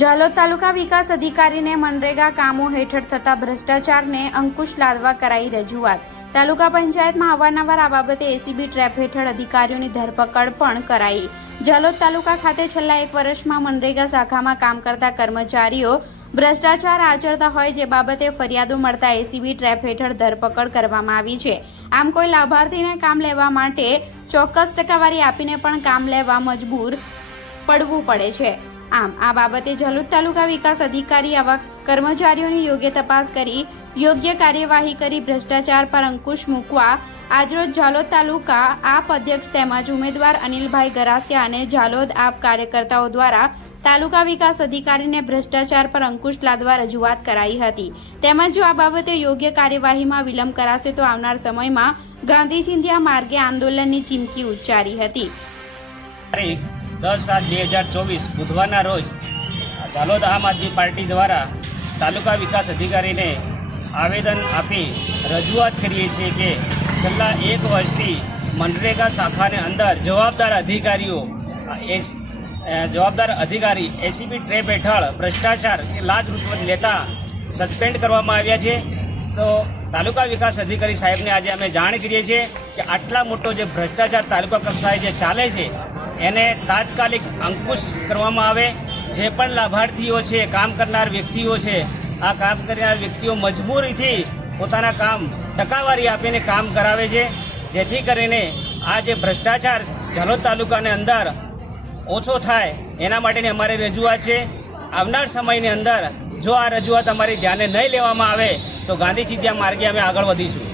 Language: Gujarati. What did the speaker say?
જાલોદ તાલુકા વિકાસ અધિકારીને મનરેગા કામો હેઠળ થતા ભ્રષ્ટાચારને અંકુશ લાદવા કરાઈ રજૂઆત. તાલુકા પંચાયતમાં અવારનવાર આ બાબતે એસીબી ટ્રેપ હેઠળ અધિકારીઓની ધરપકડ પણ કરાઈ. જાલોદ તાલુકા ખાતે છેલ્લા એક વર્ષમાં મનરેગા શાખામાં કામ કરતા કર્મચારીઓ ભ્રષ્ટાચાર આચરતા હોય જે બાબતે ફરિયાદો મળતા એસીબી ટ્રેપ હેઠળ ધરપકડ કરવામાં આવી છે. આમ કોઈ લાભાર્થીને કામ લેવા માટે ચોક્કસ ટકાવારી આપીને પણ કામ લેવા મજબૂર પડવું પડે છે. આમ, આ બાબતે જલુદ તાલુકા વિકાસ અધિકારી આવા કર્મચારીઓની યોગ્ય તપાસ કરી, યોગ્ય કાર્યવાહી કરી, ભ્રષ્ટાચાર પર અંકુશ મૂકવા આજરોજ ઝાલોદ તાલુકા આપ અધ્યક્ષ તેમજ ઉમેદવાર અનિલભાઈ ગરાસિયા અને ઝાલોદ આપ કાર્યકર્તાઓ દ્વારા તાલુકા વિકાસ અધિકારીને ભ્રષ્ટાચાર પર અંકુશ લાદવા રજૂઆત કરાઈ હતી. તેમજ જો આ બાબતે યોગ્ય કાર્યવાહીમાં વિલંબ કરાશે તો આવનાર સમયમાં ગાંધી ચિંધ્યા માર્ગે આંદોલનની ચીમકી ઉચ્ચારી હતી. દસ સાત બે હજાર ચોવીસ, બુધવારના રોજ ઝાલોદ આમ આદમી પાર્ટી દ્વારા તાલુકા વિકાસ અધિકારીને આવેદન આપી રજૂઆત કરીએ છીએ કે છેલ્લા એક વર્ષથી મનરેગા શાખાને અંદર જવાબદાર અધિકારીઓ, એસ જવાબદાર અધિકારી, એસીબી ટ્રેપ હેઠળ ભ્રષ્ટાચાર કે રૂશ્વત લેતા સસ્પેન્ડ કરવામાં આવ્યા છે. તો તાલુકા વિકાસ અધિકારી સાહેબને આજે અમે જાણ કરીએ છીએ કે આટલા મોટો જે ભ્રષ્ટાચાર તાલુકા કક્ષાએ જે ચાલે છે એને તાત્કાલિક અંકુશ કરવામાં આવે. જે પણ લાભાર્થીઓ છે, કામ કરનાર વ્યક્તિઓ છે, આ કામ કરનાર વ્યક્તિઓ મજબૂરીથી પોતાના કામ ટકાવારી આપીને કામ કરાવે છે. જેથી કરીને આ જે ભ્રષ્ટાચાર ઝાલોદ તાલુકાની અંદર ઓછો થાય, એના માટેની અમારી રજૂઆત છે. આવનાર સમયની અંદર જો આ રજૂઆત અમારી ધ્યાને નહીં લેવામાં આવે, તો ગાંધી ચિત્યા માર્ગે અમે આગળ વધીશું.